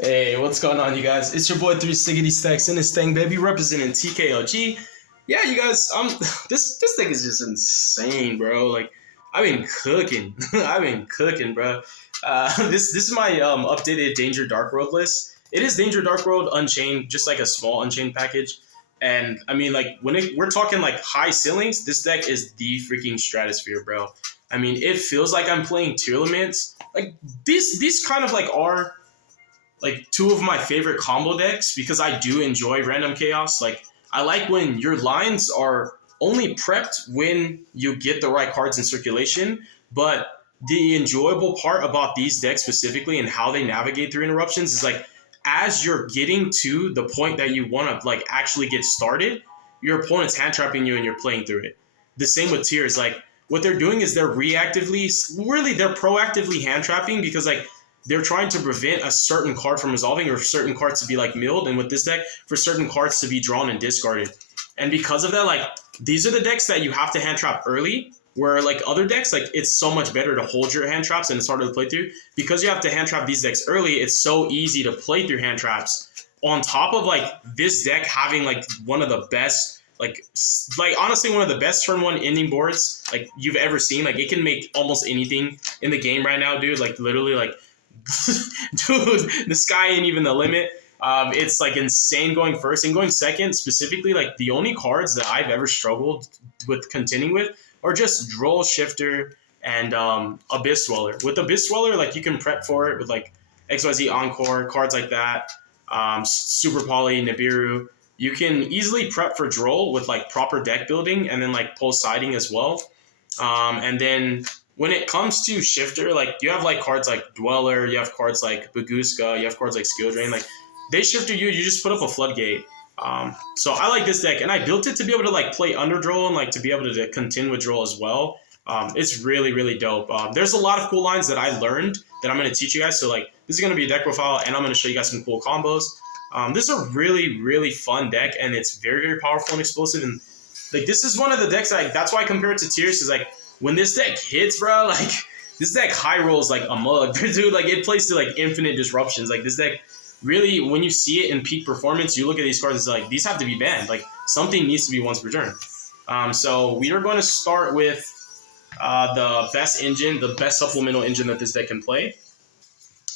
Hey, what's going on, you guys? It's your boy 360 Stacks in this thing, baby, representing TKOG. Yeah, you guys, this thing is just insane, bro. Like, I've been cooking, I've been cooking, bro. This is my updated Danger Dark World list. It is Danger Dark World Unchained, just like a small Unchained package. And I mean, like we're talking like high ceilings, this deck is the freaking stratosphere, bro. I mean, it feels like I'm playing tier limits. Like these kind of like are like two of my favorite combo decks because I do enjoy random chaos. Like I like when your lines are only prepped when you get the right cards in circulation, but the enjoyable part about these decks specifically and how they navigate through interruptions is like as you're getting to the point that you want to like actually get started, your opponent's hand trapping you and you're playing through it. The same with tiers. Like what they're doing is they're proactively hand trapping because like they're trying to prevent a certain card from resolving or certain cards to be like milled, and with this deck, for certain cards to be drawn and discarded. And because of that, like these are the decks that you have to hand trap early, where like other decks, like it's so much better to hold your hand traps and it's harder to play through. Because you have to hand trap these decks early, it's so easy to play through hand traps. On top of like this deck having like one of the best like honestly one of the best turn one ending boards like you've ever seen. Like it can make almost anything in the game right now, dude. Like literally like dude, the sky ain't even the limit. It's like insane going first and going second. Specifically, like the only cards that I've ever struggled with contending with are just Droll Shifter and Abyss Dweller. With Abyss Dweller, like you can prep for it with like XYZ Encore cards like that, Super Poly, Nibiru. You can easily prep for Droll with like proper deck building and then like post siding as well. And then when it comes to Shifter, like you have like cards like Dweller, you have cards like Baguska, you have cards like Skill Drain. Like they Shifter you, you just put up a floodgate. So I like this deck, and I built it to be able to like play under Droll and like to be able to contend with Droll as well. It's really really dope. There's a lot of cool lines that I learned that I'm going to teach you guys. So like this is going to be a deck profile, and I'm going to show you guys some cool combos. This is a really really fun deck, and it's very very powerful and explosive. And like this is one of the decks that's why I compare it to Tears. Is like when this deck hits, bro, like this deck high rolls like a mug, dude. Like it plays to like infinite disruptions. Like this deck really, when you see it in peak performance, you look at these cards, it's like these have to be banned. Like something needs to be once per turn. So we are going to start with the best engine, the best supplemental engine that this deck can play.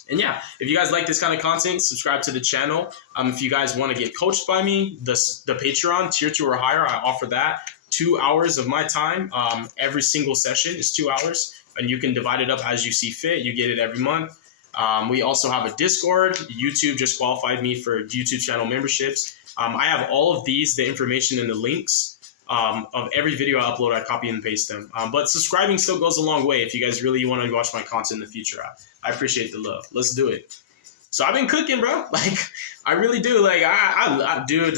And yeah, if you guys like this kind of content, subscribe to the channel. If you guys want to get coached by me, the Patreon, tier 2 or higher, I offer that. 2 hours of my time. Every single session is 2 hours, and you can divide it up as you see fit. You get it every month. We also have a Discord. YouTube just qualified me for YouTube channel memberships. I have all of these, the information and the links of every video I upload. I copy and paste them. But subscribing still goes a long way if you guys really want to watch my content in the future. I appreciate the love. Let's do it. So I've been cooking, bro. Like I really do. Like dude,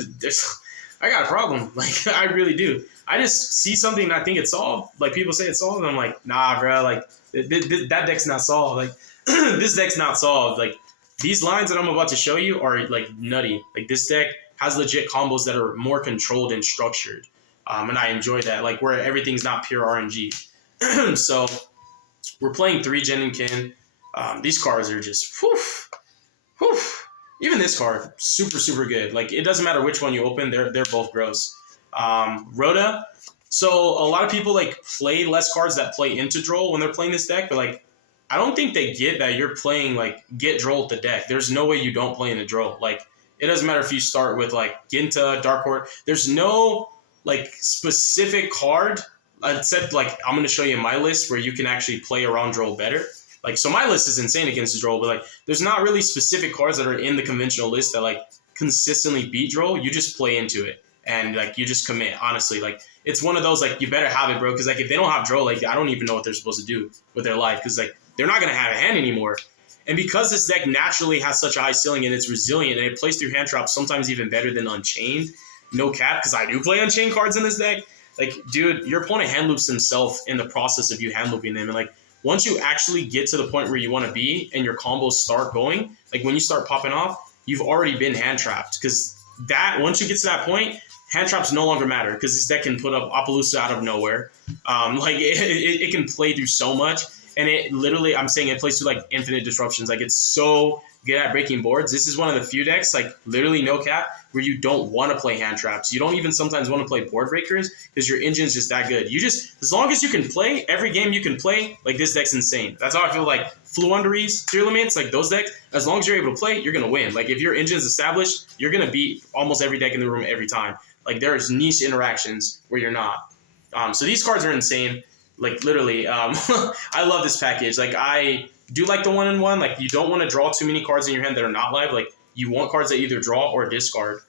I got a problem. Like I really do. I just see something and I think it's solved. Like people say it's solved, and I'm like, nah, bro. Like that deck's not solved. Like this deck's not solved. Like these lines that I'm about to show you are like nutty. Like this deck has legit combos that are more controlled and structured, and I enjoy that. Like where everything's not pure RNG. So we're playing 3 Gen and Kin. These cards are just whew. Even this card, super, super good. Like, it doesn't matter which one you open, they're both gross. Rhoda. So, a lot of people, like, play less cards that play into Droll when they're playing this deck, but, like, I don't think they get that you're playing, like, get Droll with the deck. There's no way you don't play into Droll. Like, it doesn't matter if you start with, like, Ginta, Dark Horde. There's no, like, specific card, except, like, I'm going to show you my list where you can actually play around Droll better. Like, so my list is insane against Droll, but like, there's not really specific cards that are in the conventional list that like consistently beat Droll. You just play into it and like you just commit. Honestly, like it's one of those like you better have it, bro. Because like if they don't have Droll, like I don't even know what they're supposed to do with their life because like they're not gonna have a hand anymore. And because this deck naturally has such a high ceiling and it's resilient and it plays through hand traps sometimes even better than Unchained. No cap, because I do play Unchained cards in this deck. Like, dude, your opponent hand loops himself in the process of you hand looping them, and like. Once you actually get to the point where you want to be and your combos start going, like when you start popping off, you've already been hand trapped. Because that once you get to that point, hand traps no longer matter because this deck can put up Appaloosa out of nowhere. Like it can play through so much. and it literally, I'm saying it plays through like infinite disruptions. Like it's so good at breaking boards. This is one of the few decks, like literally no cap, where you don't want to play hand traps. You don't even sometimes want to play board breakers because your engine's just that good. You just, as long as you can play every game you can play, like this deck's insane. That's how I feel like Fluunderies, Tearlaments, like those decks, as long as you're able to play, you're going to win. Like if your engine's established, you're going to beat almost every deck in the room every time. Like there's niche interactions where you're not. So these cards are insane. Like literally, I love this package. Like I do like the 1-in-1. Like you don't want to draw too many cards in your hand that are not live. Like you want cards that either draw or discard,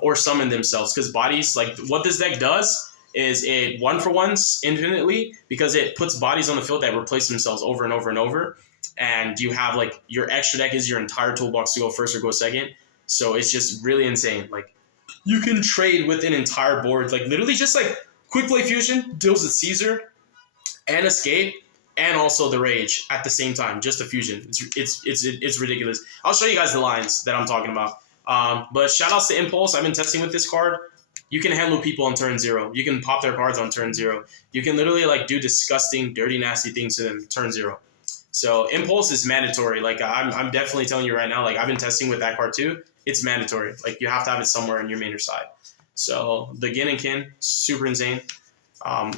or summon themselves. Because bodies, like what this deck does is it 1-for-1s infinitely because it puts bodies on the field that replace themselves over and over and over. And you have like your extra deck is your entire toolbox to go first or go second. So it's just really insane. Like you can trade with an entire board. Like literally just like Quick Play Fusion deals with Caesar and Escape, and also the Rage at the same time, just a fusion. It's ridiculous. I'll show you guys the lines that I'm talking about. But shout outs to Impulse. I've been testing with this card. You can handle people on turn 0. You can pop their cards on turn 0. You can literally like do disgusting, dirty, nasty things to them turn 0. So Impulse is mandatory. Like I'm definitely telling you right now. Like I've been testing with that card too. It's mandatory. Like you have to have it somewhere in your mainer side. So the Gin and Kin, super insane.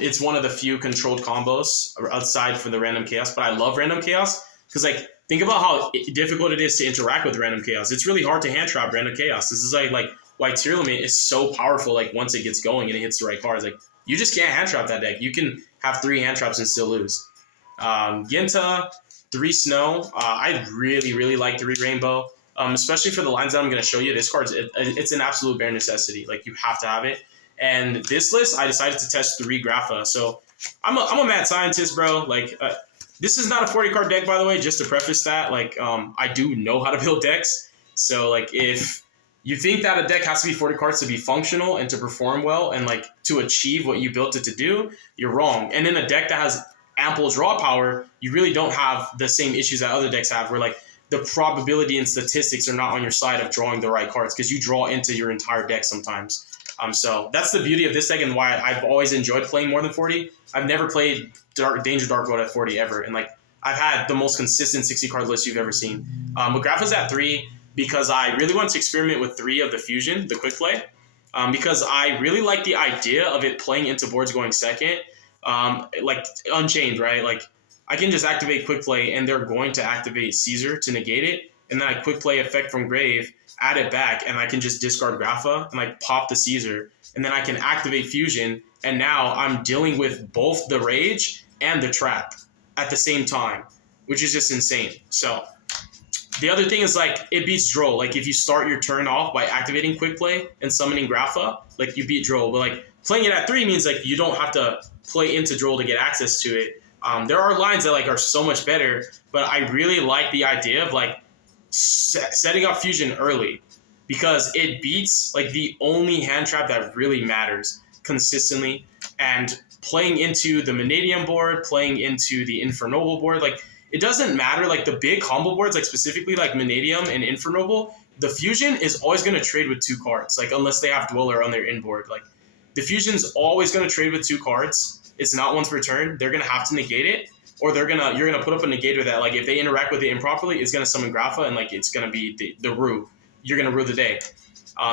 It's one of the few controlled combos outside from the Random Chaos, but I love Random Chaos because, like, think about how difficult it is to interact with Random Chaos. It's really hard to hand trap Random Chaos. This is like why Tearlament is so powerful. Like once it gets going and it hits the right cards, like you just can't hand trap that deck. You can have 3 hand traps and still lose. Ginta, 3 Snow. I really like 3 Rainbow, especially for the lines that I'm going to show you. This card's it's an absolute bare necessity. Like you have to have it. And this list, I decided to test 3 Grapha. So I'm a mad scientist, bro. Like this is not a 40 card deck, by the way, just to preface that. Like I do know how to build decks. So like if you think that a deck has to be 40 cards to be functional and to perform well and like to achieve what you built it to do, you're wrong. And in a deck that has ample draw power, you really don't have the same issues that other decks have where like the probability and statistics are not on your side of drawing the right cards because you draw into your entire deck sometimes. So that's the beauty of this deck and why I've always enjoyed playing more than 40. I've never played Danger Dark Mode at 40 ever. And like I've had the most consistent 60 card list you've ever seen. But Grapha's at 3 because I really wanted to experiment with 3 of the Fusion, the Quick Play. Because I really like the idea of it playing into boards going second. Like Unchained, right? Like I can just activate Quick Play and they're going to activate Caesar to negate it. And then I Quick Play effect from Grave, add it back, and I can just discard Grapha and like pop the Caesar. And then I can activate Fusion, and now I'm dealing with both the Rage and the Trap at the same time, which is just insane. So the other thing is like it beats Droll. Like if you start your turn off by activating Quick Play and summoning Grapha, like you beat Droll. But like playing it at 3 means like you don't have to play into Droll to get access to it. There are lines that like are so much better, but I really like the idea of like setting up Fusion early because it beats like the only hand trap that really matters consistently, and playing into the Vanadium board, playing into the Infernoble board, like it doesn't matter. Like the big combo boards, like specifically like Vanadium and Infernoble, the Fusion is always going to trade with 2 cards, like unless they have Dweller on their inboard. Like the Fusion's always going to trade with 2 cards. It's not once per turn. They're going to have to negate it, or you're gonna put up a negator that like if they interact with it improperly, it's gonna summon Grapha and like it's gonna be the rue. You're gonna rue the day.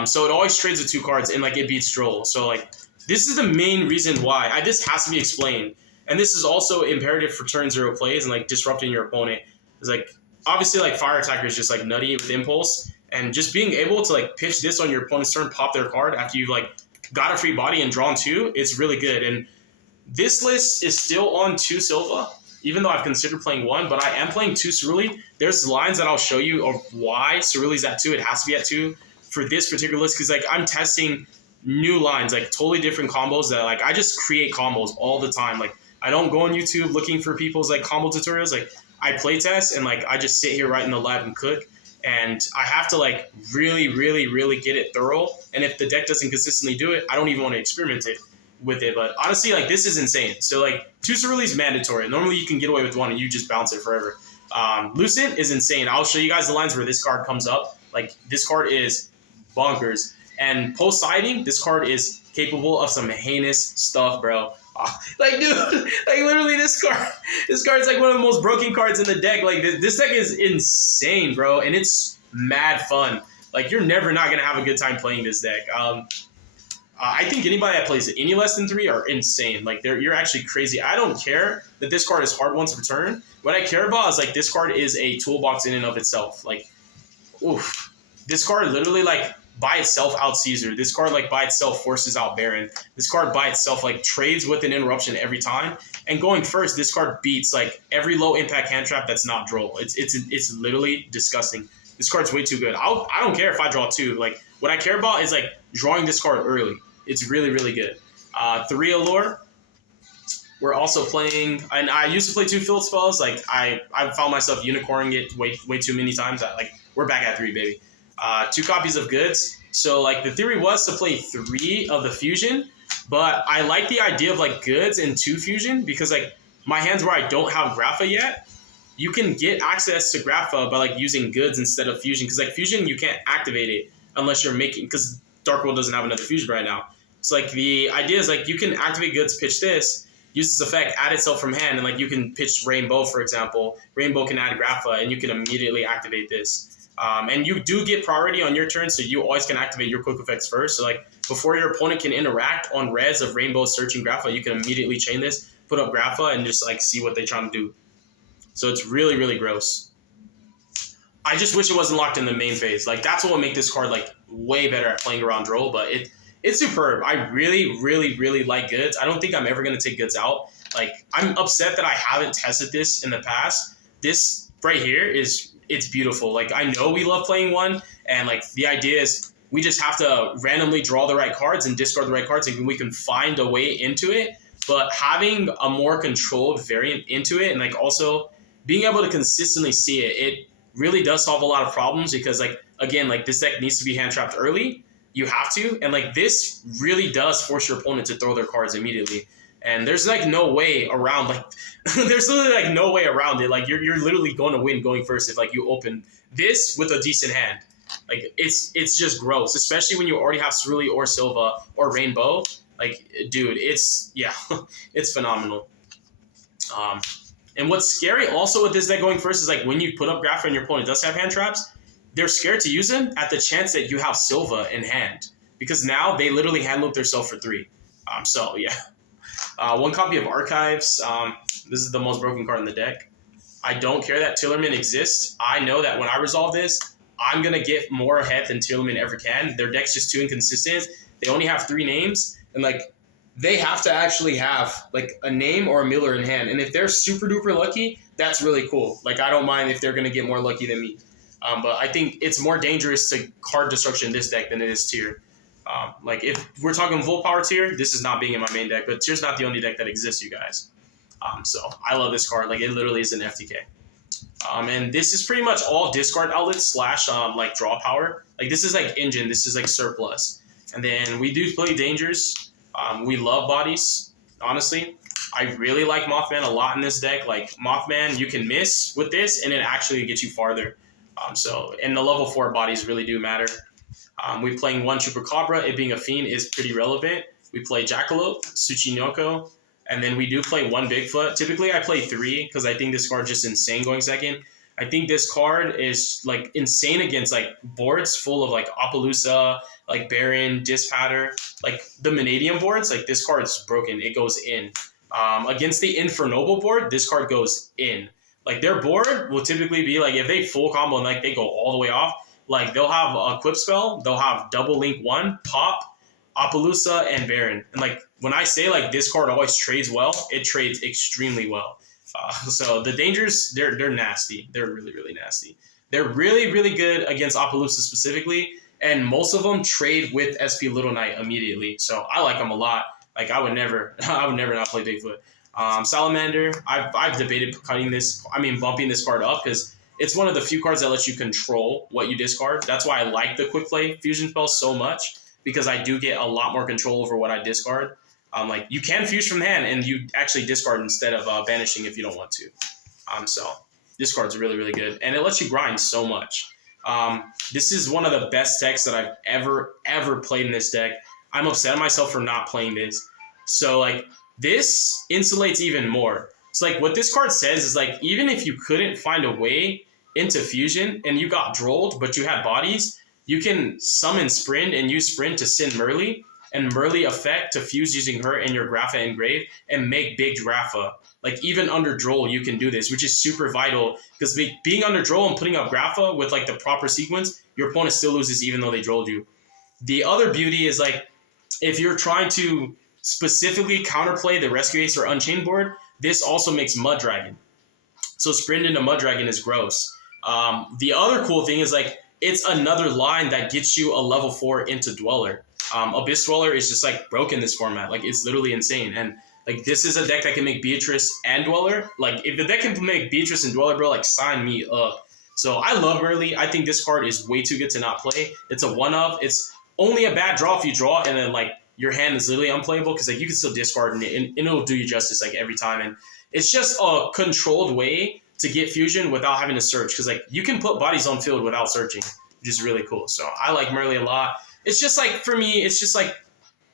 So it always trades with 2 cards and like it beats Droll. So like this is the main reason why this has to be explained. And this is also imperative for turn 0 plays and like disrupting your opponent. It's like obviously like Fire Attacker is just like nutty with Impulse, and just being able to like pitch this on your opponent's turn, pop their card after you've like got a free body and drawn 2, it's really good. And this list is still on 2 Silva. Even though I've considered playing 1, but I am playing 2 Ceruli. There's lines that I'll show you of why Ceruli's at 2. It has to be at 2 for this particular list because like I'm testing new lines, like totally different combos that like I just create combos all the time. Like I don't go on YouTube looking for people's like combo tutorials. Like I play test and like I just sit here right in the lab and cook. And I have to like really get it thorough. And if the deck doesn't consistently do it, I don't even want to experiment with it. But honestly, like this is insane. So like 2 Ceruli is mandatory. Normally you can get away with 1 and you just bounce it forever. Lucent is insane. I'll show you guys the lines where this card comes up. Like this card is bonkers. And post siding, this card is capable of some heinous stuff, bro. Like, dude, like literally this card's like one of the most broken cards in the deck. Like this deck is insane, bro, and it's mad fun. Like you're never not gonna have a good time playing this deck. I think anybody that plays any less than 3 are insane. Like you're actually crazy. I don't care that this card is hard once per turn. What I care about is like this card is a toolbox in and of itself. Like, oof, this card literally like by itself out Caesar. This card like by itself forces out Baron. This card by itself like trades with an interruption every time. And going first, this card beats like every low impact hand trap that's not draw. It's literally disgusting. This card's way too good. I don't care if I draw 2. Like what I care about is like drawing this card early. It's really, really good. 3 Allure. We're also playing, and I used to play 2 field spells. Like I found myself unicorning it way too many times. Like we're back at 3, baby. 2 copies of Goods. So like the theory was to play 3 of the fusion, but I like the idea of like Goods and 2 fusion because like my hands where I don't have Grapha yet, you can get access to Grapha by like using Goods instead of fusion because like fusion you can't activate it unless you're making because Dark World doesn't have another fusion right now. So like the idea is like you can activate Goods, pitch this, use this effect, add itself from hand, and like you can pitch Rainbow, for example. Rainbow can add Grapha, and you can immediately activate this. And you do get priority on your turn, so you always can activate your quick effects first. So like before your opponent can interact on res of Rainbow searching Grapha, you can immediately chain this, put up Grapha, and just like see what they're trying to do. So it's really, really gross. I just wish it wasn't locked in the main phase. Like that's what would make this card like way better at playing around Droll, but it's superb. I really, really, really like Goods. I don't think I'm ever going to take Goods out. Like, I'm upset that I haven't tested this in the past. This right here it's beautiful. Like, I know we love playing 1, and, like, the idea is we just have to randomly draw the right cards and discard the right cards, and we can find a way into it. But having a more controlled variant into it and, like, also being able to consistently see it, it really does solve a lot of problems because, like, again, like, this deck needs to be hand-trapped early. You have to, and like this really does force your opponent to throw their cards immediately. And there's like no way around. Like there's literally like no way around it. Like you're literally going to win going first if like you open this with a decent hand. Like it's just gross, especially when you already have Cerulean or Silva or Rainbow. Like dude, it's it's phenomenal. And what's scary also with this deck going first is like when you put up Grapha and your opponent does have hand traps, they're scared to use them at the chance that you have Silva in hand because now they literally hand loop themselves for 3. So yeah, 1 copy of Archives. This is the most broken card in the deck. I don't care that Tillerman exists. I know that when I resolve this, I'm gonna get more ahead than Tillerman ever can. Their deck's just too inconsistent. They only have 3 names, and like they have to actually have like a name or a Miller in hand. And if they're super duper lucky, that's really cool. Like I don't mind if they're gonna get more lucky than me. But I think it's more dangerous to card destruction in this deck than it is Tier. Like if we're talking full power Tier, this is not being in my main deck, but Tier's not the only deck that exists, you guys. So I love this card. Like it literally is an FTK. And this is pretty much all discard outlets / like draw power. Like this is like engine. This is like surplus. And then we do play dangers. We love bodies. Honestly, I really like Mothman a lot in this deck. Like Mothman, you can miss with this, and it actually gets you farther. And the level 4 bodies really do matter. We're playing 1 Chupacabra. It being a fiend is pretty relevant. We play Jackalope, Tsuchinoko, and then we do play 1 Bigfoot. Typically, I play 3 because I think this card's just insane going second. I think this card is like insane against like boards full of like Appaloosa, like Baron, Dispatter, like the Manadium boards. Like this card's broken. It goes in. Against the Infernoble board, this card goes in. Like their board will typically be like if they full combo and like they go all the way off, like they'll have a Equip spell, they'll have double link 1, pop, Appaloosa, and Baron. And like when I say like this card always trades well, it trades extremely well. So the dangers, they're nasty. They're really, really nasty. They're really, really good against Appaloosa specifically, and most of them trade with SP Little Knight immediately. So I like them a lot. Like I would never not play Bigfoot. Salamander, I've debated bumping this card up because it's one of the few cards that lets you control what you discard. That's why I like the quick play fusion spell so much because I do get a lot more control over what I discard. Like you can fuse from hand and you actually discard instead of banishing if you don't want to. So this card's really, really good and it lets you grind so much. This is one of the best decks that I've ever played in this deck. I'm upset at myself for not playing this. So like This insulates even more. So like what this card says is like even if you couldn't find a way into fusion and you got drolled but you had bodies, you can summon Sprint and use Sprint to send Merly and Merly effect to fuse using her and your Grapha Engrave and make big Grapha. Like even under Droll you can do this, which is super vital because being under Droll and putting up Grapha with like the proper sequence, your opponent still loses even though they drolled you. The other beauty is like if you're trying to specifically counterplay the Rescue Ace or Unchained board, this also makes Mud Dragon. So Sprint into Mud Dragon is gross. The other cool thing is like it's another line that gets you a level 4 into Dweller. Abyss Dweller is just like broken this format. Like it's literally insane. And like this is a deck that can make Beatrice and Dweller. Like if the deck can make Beatrice and Dweller, bro, like sign me up. So I love Merly. I think this card is way too good to not play. It's a one-of. It's only a bad draw if you draw and then like your hand is literally unplayable because like you can still discard and it'll do you justice like every time. And it's just a controlled way to get fusion without having to search because like you can put bodies on field without searching, which is really cool. So I like Merly a lot. It's just like for me, it's just like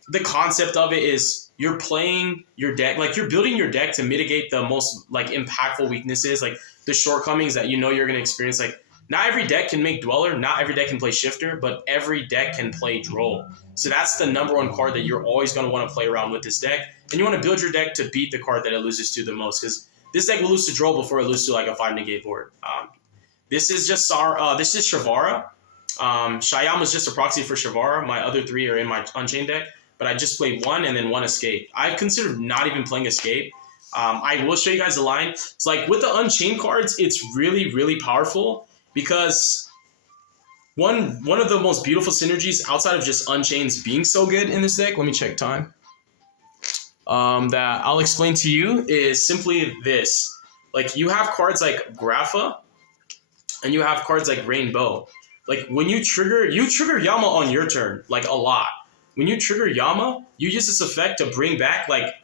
the concept of it is you're playing your deck, like you're building your deck to mitigate the most like impactful weaknesses, like the shortcomings that you know you're going to experience. Like not every deck can make Dweller, not every deck can play Shifter, but every deck can play Droll. So that's the number one card that you're always going to want to play around with this deck. And you want to build your deck to beat the card that it loses to the most because this deck will lose to Droll before it loses to like a 5 negate board. This is just this is Shavara. Shyam is just a proxy for Shavara. My other 3 are in my Unchained deck, but I just played 1 and then 1 Escape. I considered not even playing Escape. I will show you guys the line. So like with the Unchained cards, it's really, really powerful because one of the most beautiful synergies outside of just Unchaineds being so good in this deck, let me check time, that I'll explain to you is simply this. Like you have cards like Grapha and you have cards like Rainbow. Like when you trigger Yama on your turn, like a lot. When you trigger Yama, you use this effect to bring back like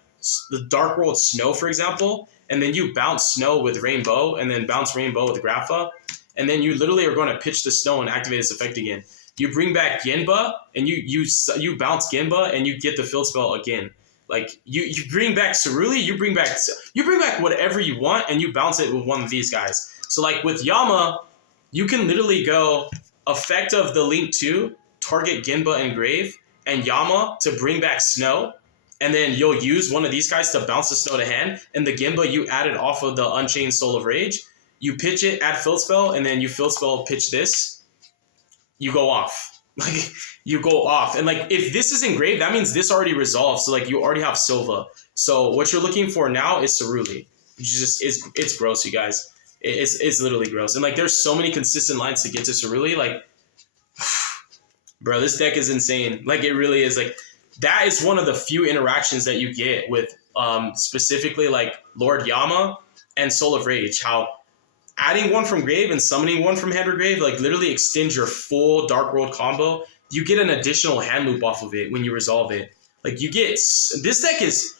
the Dark World Snow, for example, and then you bounce Snow with Rainbow and then bounce Rainbow with Grapha. And then you literally are going to pitch the Snow and activate this effect again. You bring back Genba and you bounce Genba and you get the field spell again. Like you bring back Ceruli, you bring back whatever you want and you bounce it with one of these guys. So like with Yama, you can literally go effect of the Link 2, target Genba and Grave, and Yama to bring back Snow, and then you'll use one of these guys to bounce the Snow to hand, and the Genba you added off of the Unchained Soul of Rage. You pitch it, add field spell, and then you field spell pitch this. You go off. Like, you go off. And, like, if this is engraved, that means this already resolved. So, like, you already have Silva. So, what you're looking for now is Ceruli. It's gross, you guys. It's literally gross. And, like, there's so many consistent lines to get to Ceruli. Like, bro, this deck is insane. Like, it really is. Like, that is one of the few interactions that you get with specifically, like, Lord Yama and Soul of Rage. How adding one from Grave and summoning one from hand or Grave, like, literally extends your full Dark World combo. You get an additional hand loop off of it when you resolve it. Like, you get... This deck is...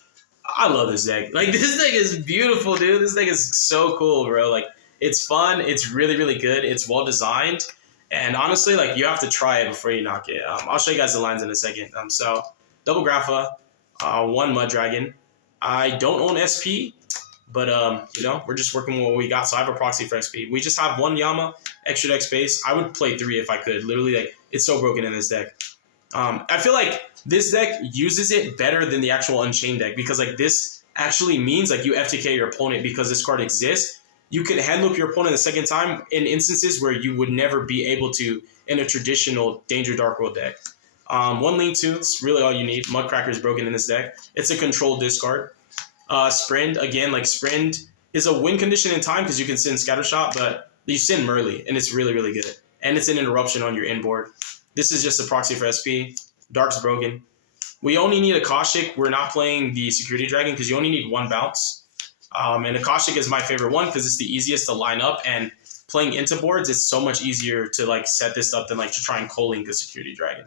I love this deck. Like, this deck is beautiful, dude. This deck is so cool, bro. Like, it's fun. It's really, really good. It's well designed. And honestly, like, you have to try it before you knock it. I'll show you guys the lines in a second. So, double Grapha, 1 Mud Dragon. I don't own SP, but, you know, we're just working with what we got. So, I have a proxy for SP. We just have 1 Yama, extra deck space. I would play 3 if I could. Literally, like, it's so broken in this deck. I feel like this deck uses it better than the actual Unchained deck because, like, this actually means, like, you FTK your opponent because this card exists. You can hand loop your opponent the second time in instances where you would never be able to in a traditional Danger Dark World deck. 1 Link 2, it's really all you need. Mudcracker is broken in this deck. It's a controlled discard. Sprint, again, like, Sprint is a win condition in time because you can send Scattershot, but you send Merly, and it's really, really good. And it's an interruption on your inboard. This is just a proxy for SP. Dark's broken. We only need Akashic. We're not playing the Security Dragon because you only need 1 bounce. And Akashic is my favorite one because it's the easiest to line up. And playing into boards, it's so much easier to, like, set this up than, like, to try and co-link a Security Dragon.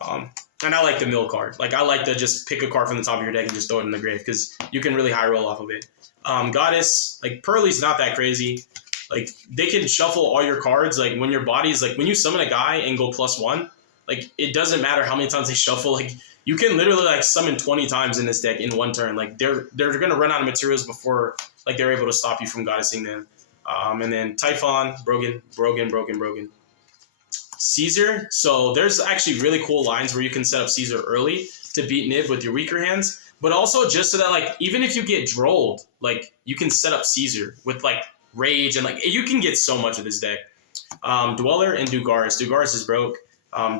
And I like the mill card. Like, I like to just pick a card from the top of your deck and just throw it in the grave because you can really high roll off of it. Goddess, like, Pearly's not that crazy. Like, they can shuffle all your cards. Like, when your body's, like, when you summon a guy and go +1, Like, it doesn't matter how many times they shuffle. Like, you can literally like summon 20 times in this deck in one turn. Like, they're gonna run out of materials before like they're able to stop you from goddessing them. And then Typhon, broken. Caesar. So there's actually really cool lines where you can set up Caesar early to beat Nib with your weaker hands, but also just so that like even if you get drolled, like you can set up Caesar with like Rage and like you can get so much of this deck. Dweller and Dugaris. Dugaris is broke.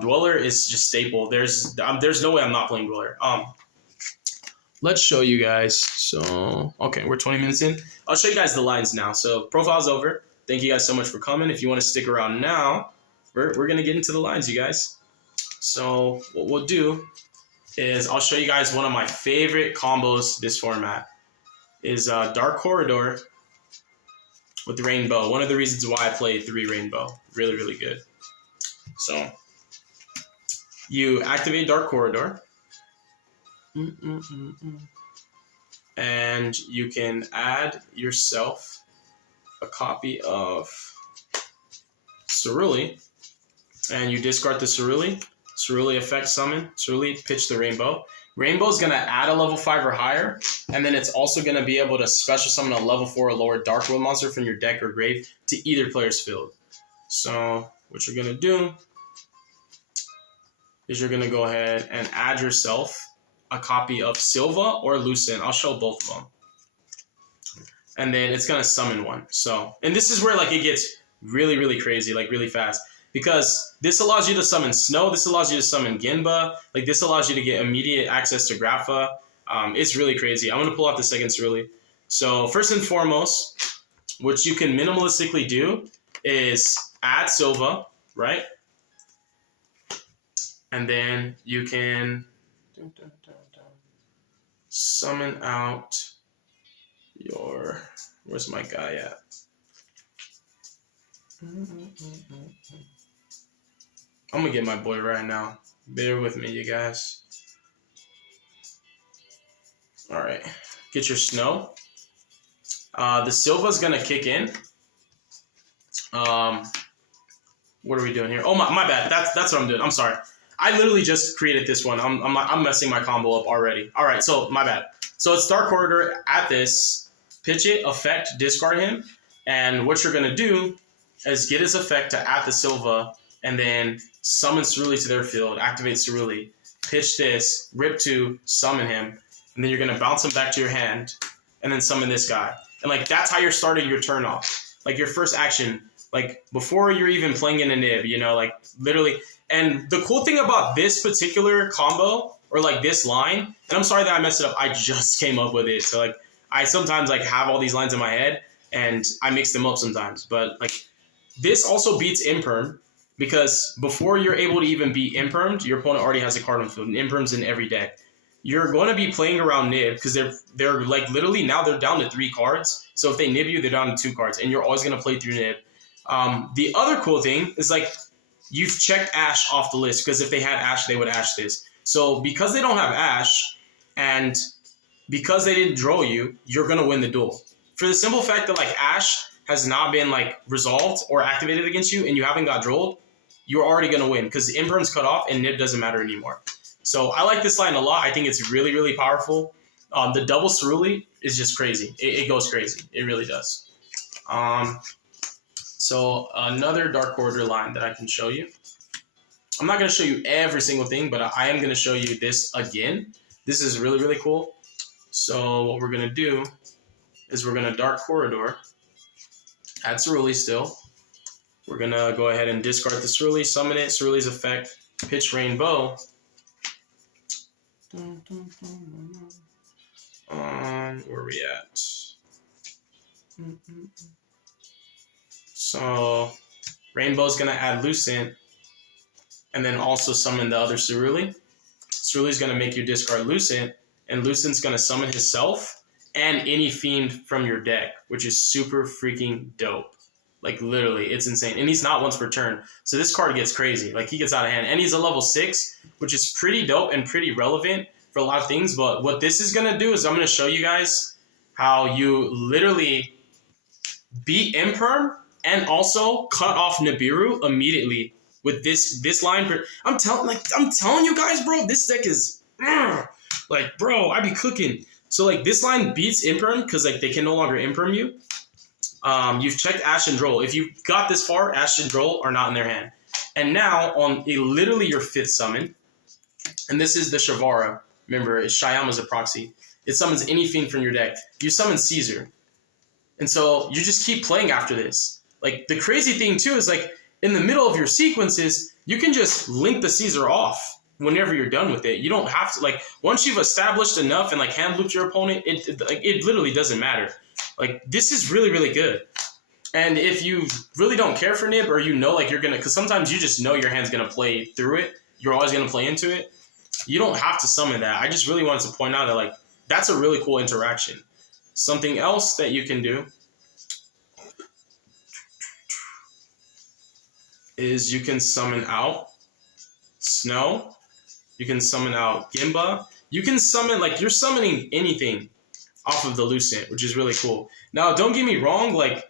Dweller is just staple. There's no way I'm not playing Dweller. Let's show you guys. So okay, we're 20 minutes in. I'll show you guys the lines now. So profile's over. Thank you guys so much for coming. If you want to stick around now, we're gonna get into the lines, you guys. So what we'll do is I'll show you guys one of my favorite combos this format is Dark Corridor with the Rainbow. One of the reasons why I played 3 Rainbow. Really, really good. So you activate Dark Corridor. And you can add yourself a copy of Ceruli. And you discard the Ceruli. Ceruli effect summon. Ceruli pitch the Rainbow. Rainbow is going to add a level 5 or higher. And then it's also going to be able to special summon a level 4 or lower Dark World monster from your deck or grave to either player's field. So what you're going to do is you're going to go ahead and add yourself a copy of Silva or Lucent. I'll show both of them. And then it's going to summon one. So, and this is where like it gets really, really crazy, like really fast. Because this allows you to summon Snow, this allows you to summon Ginba, like this allows you to get immediate access to Grapha. It's really crazy. I'm going to pull out the second Ceruli. So first and foremost, what you can minimalistically do is add Silva, right? And then you can summon out your, where's my guy at? I'm gonna get my boy right now. Bear with me, you guys. All right, get your Snow. The Silva's gonna kick in. What are we doing here? Oh my bad. That's what I'm doing. I'm sorry. I literally just created this one. I'm messing my combo up already. All right, so my bad. So it's Dark Corridor at this, pitch it, effect, discard him, and what you're gonna do is get his effect to at the Silva, and then summon Ceruli to their field, activate Ceruli, pitch this, rip 2, summon him, and then you're gonna bounce him back to your hand, and then summon this guy. And like that's how you're starting your turn off. Like your first action, like before you're even playing in a nib, you know, like literally. And the cool thing about this particular combo, or like this line, and I'm sorry that I messed it up, I just came up with it. So like I sometimes like have all these lines in my head and I mix them up sometimes. But like this also beats Imperm, because before you're able to even be Impermed, your opponent already has a card on field, and Imperm's in every deck. You're going to be playing around Nib, because they're like literally now they're down to 3 cards. So if they Nib you, they're down to 2 cards, and you're always going to play through Nib. The other cool thing is like you've checked Ash off the list, because if they had Ash, they would Ash this. So because they don't have Ash, and because they didn't draw you, you're going to win the duel. For the simple fact that like Ash has not been like resolved or activated against you, and you haven't got drolled, you're already going to win, because the Imperm's cut off and Nib doesn't matter anymore. So I like this line a lot. I think it's really, really powerful. The double Ceruli is just crazy. It goes crazy. It really does. So another Dark Corridor line that I can show you. I'm not going to show you every single thing, but I am going to show you this again. This is really, really cool. So what we're going to do is we're going to Dark Corridor. Add Ceruli still. We're going to go ahead and discard the Ceruli, summon it, Ceruli's effect, pitch Rainbow. Where are we at? So Rainbow's going to add Lucent, and then also summon the other Ceruli. Ceruli's going to make you discard Lucent, and Lucent's going to summon himself and any fiend from your deck, which is super freaking dope. Like, literally, it's insane. And he's not once per turn. So this card gets crazy. Like, he gets out of hand. And he's a level 6, which is pretty dope and pretty relevant for a lot of things. But what this is going to do is I'm going to show you guys how you literally beat Imperm and also cut off Nibiru immediately with this line. I'm telling you guys, bro, this deck is like, bro, I be cooking. So like this line beats Imperm because like they can no longer Imperm you. You've checked Ash and Droll. If you got this far, Ash and Droll are not in their hand. And now on literally your 5th summon, and this is the Shavara. Remember, Shyama's a proxy. It summons any fiend from your deck. You summon Caesar. And so you just keep playing after this. Like the crazy thing too is like in the middle of your sequences, you can just link the Caesar off whenever you're done with it. You don't have to, like, once you've established enough and like hand looped your opponent, it literally doesn't matter. Like this is really, really good. And if you really don't care for Nib, or you know like you're gonna, because sometimes you just know your hand's gonna play through it, you're always gonna play into it, you don't have to summon that. I just really wanted to point out that like that's a really cool interaction. Something else that you can do is you can summon out Snow, you can summon out Gimba, you can summon, like, you're summoning anything off of the Lucent, which is really cool. Now, don't get me wrong, like,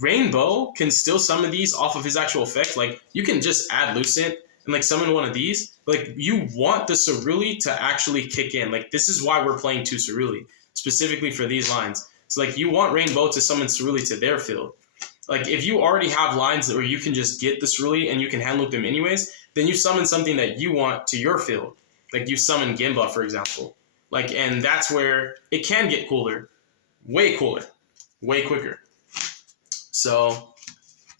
Rainbow can still summon these off of his actual effect. Like, you can just add Lucent and, like, summon one of these. But, like, you want the Ceruli to actually kick in. Like, this is why we're playing 2 Ceruli, specifically for these lines. So, like, you want Rainbow to summon Ceruli to their field. Like, if you already have lines where you can just get the Ceruli and you can hand loop them anyways, then you summon something that you want to your field. Like, you summon Gimba, for example. Like, and that's where it can get cooler. Way quicker. So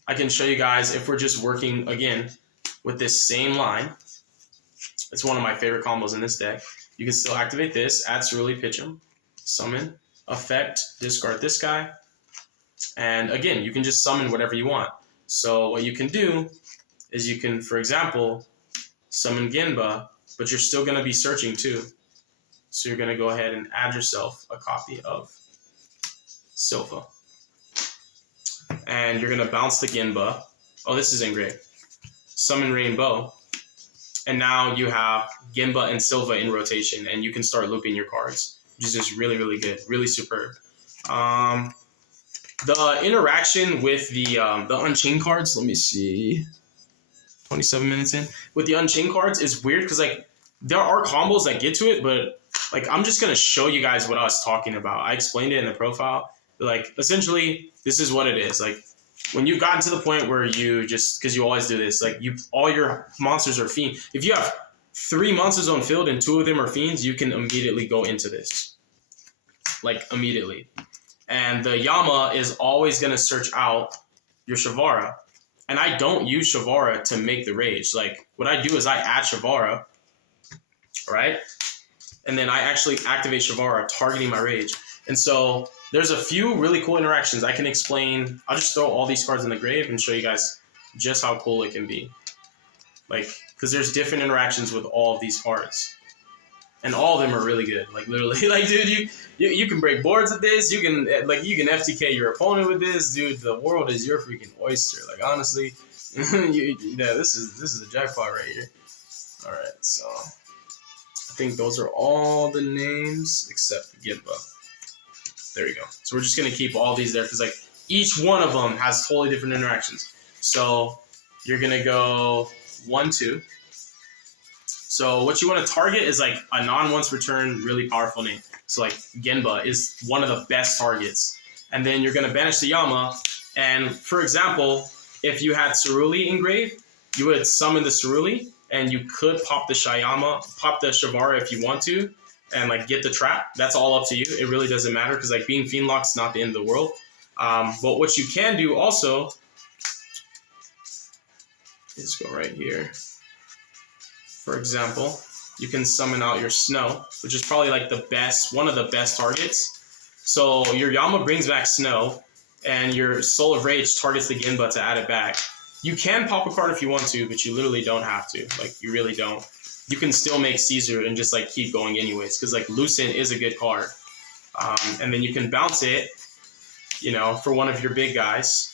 I can show you guys if we're just working, again, with this same line. It's one of my favorite combos in this deck. You can still activate this, add Ceruli, pitch him, summon, effect, discard this guy. And again, you can just summon whatever you want. So what you can do is you can, for example, summon Genba, but you're still going to be searching too. So you're going to go ahead and add yourself a copy of Silpha. And you're going to bounce the Genba. Oh, this is engraved. Summon Rainbow. And now you have Genba and Silva in rotation, and you can start looping your cards, which is just really, really good. Really superb. The interaction with the Unchained cards, let me see, 27 minutes in. With the Unchained cards is weird because, like, there are combos that get to it, but, like, I'm just going to show you guys what I was talking about. I explained it in the profile. But, like, essentially, this is what it is. Like, when you've gotten to the point where you just, because you always do this, like, all your monsters are fiend. If you have 3 monsters on field and 2 of them are fiends, you can immediately go into this. Like, immediately. And the Yama is always going to search out your Shavara. And I don't use Shavara to make the rage. Like, what I do is I add Shavara, right? And then I actually activate Shavara, targeting my rage. And so there's a few really cool interactions I can explain. I'll just throw all these cards in the grave and show you guys just how cool it can be. Like, because there's different interactions with all of these cards. And all of them are really good. Like, literally, like, dude, you can break boards with this. You can FTK your opponent with this, dude. The world is your freaking oyster. Like, honestly, this is a jackpot right here. All right, so I think those are all the names except Gimba. There you go. So we're just gonna keep all these there because, like, each one of them has totally different interactions. So you're gonna go 1, 2. So what you want to target is, like, a non-once return, really powerful name. So, like, Genba is one of the best targets. And then you're going to banish the Yama. And, for example, if you had Ceruli engraved, you would summon the Ceruli, and you could pop the Shavara if you want to, and, like, get the trap. That's all up to you. It really doesn't matter because, like, being Fiendlock's not the end of the world. But what you can do also is go right here. For example, you can summon out your Snow, which is probably, like, one of the best targets. So your Yama brings back Snow, and your Soul of Rage targets the Genba to add it back. You can pop a card if you want to, but you literally don't have to. Like, you really don't. You can still make Caesar and just, like, keep going anyways, because, like, Lucent is a good card. And then you can bounce it, you know, for one of your big guys.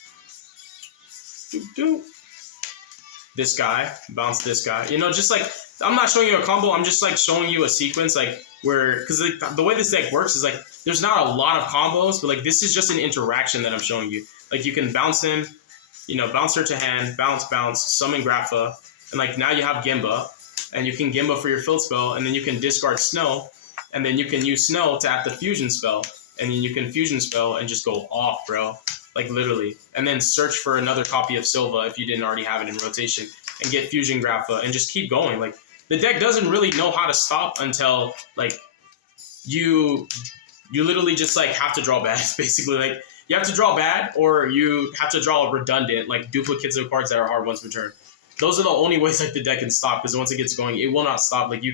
This guy, bounce this guy. You know, just, like, I'm not showing you a combo. I'm just, like, showing you a sequence, like, where, because, like, the way this deck works is, like, there's not a lot of combos, but, like, this is just an interaction that I'm showing you. Like, you can bounce him, you know, bouncer to hand, bounce, summon Grapha, and like now you have Gimba, and you can Gimba for your field spell, and then you can discard Snow, and then you can use Snow to add the fusion spell, and then you can fusion spell and just go off, bro. Like literally. And then search for another copy of Silva if you didn't already have it in rotation, and get fusion Grapha and just keep going. Like the deck doesn't really know how to stop until like you literally just like have to draw bad. Basically, like you have to draw bad, or you have to draw redundant, like duplicates of cards that are hard once per turn. Those are the only ways like the deck can stop, because once it gets going, it will not stop. Like you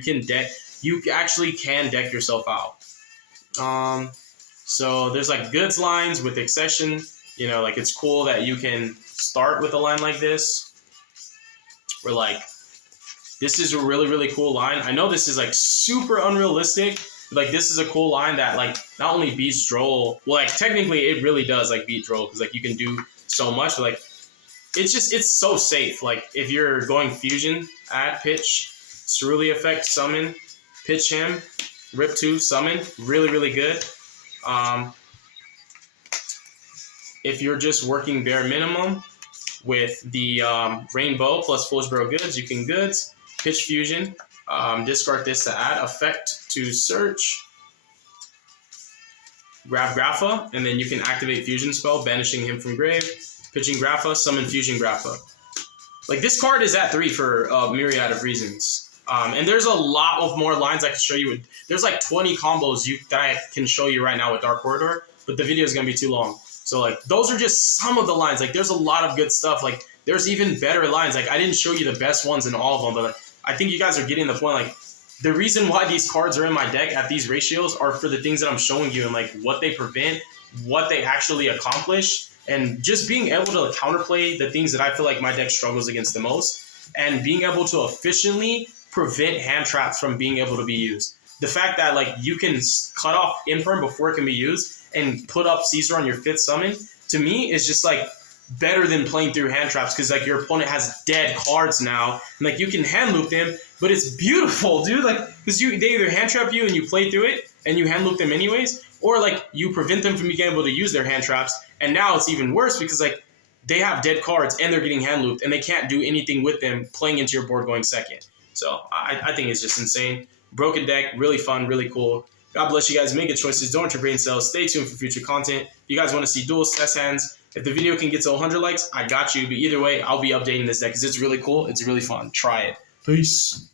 actually can deck yourself out. So there's like goods lines with accession. You know, like it's cool that you can start with a line like this. Where like this is a really, really cool line. I know this is like super unrealistic. Like this is a cool line that like not only beats Droll, well, like technically it really does like beat Droll, because like you can do so much, but like it's so safe. Like if you're going fusion, add pitch, Cerulean effect, summon, pitch him, rip 2, summon, really, really good. If you're just working bare minimum with the Rainbow plus Foolish Burrow Goods, you can goods, pitch fusion, discard this to add, effect to search, grab Grapha, and then you can activate fusion spell, banishing him from grave, pitching Grapha, summon fusion Grapha. Like this card is at 3 for a myriad of reasons. And there's a lot of more lines I can show you. There's like 20 combos that I can show you right now with Dark Corridor, but the video is going to be too long. So like those are just some of the lines. Like there's a lot of good stuff. Like there's even better lines. Like I didn't show you the best ones in all of them, but like, I think you guys are getting the point. Like the reason why these cards are in my deck at these ratios are for the things that I'm showing you and like what they prevent, what they actually accomplish, and just being able to counterplay the things that I feel like my deck struggles against the most, and being able to efficiently prevent hand traps from being able to be used. The fact that like you can cut off Imperm before it can be used and put up Caesar on your 5th summon, to me is just like better than playing through hand traps, because like your opponent has dead cards now, and like you can hand loop them, but it's beautiful, dude. Like because they either hand trap you and you play through it and you hand loop them anyways, or like you prevent them from being able to use their hand traps, and now it's even worse because like they have dead cards and they're getting hand looped and they can't do anything with them playing into your board going second. So I think it's just insane. Broken deck, really fun, really cool. God bless you guys. Make good choices. Don't let your brain cells. Stay tuned for future content. If you guys want to see duels, test hands, if the video can get to 100 likes, I got you. But either way, I'll be updating this deck because it's really cool. It's really fun. Try it. Peace.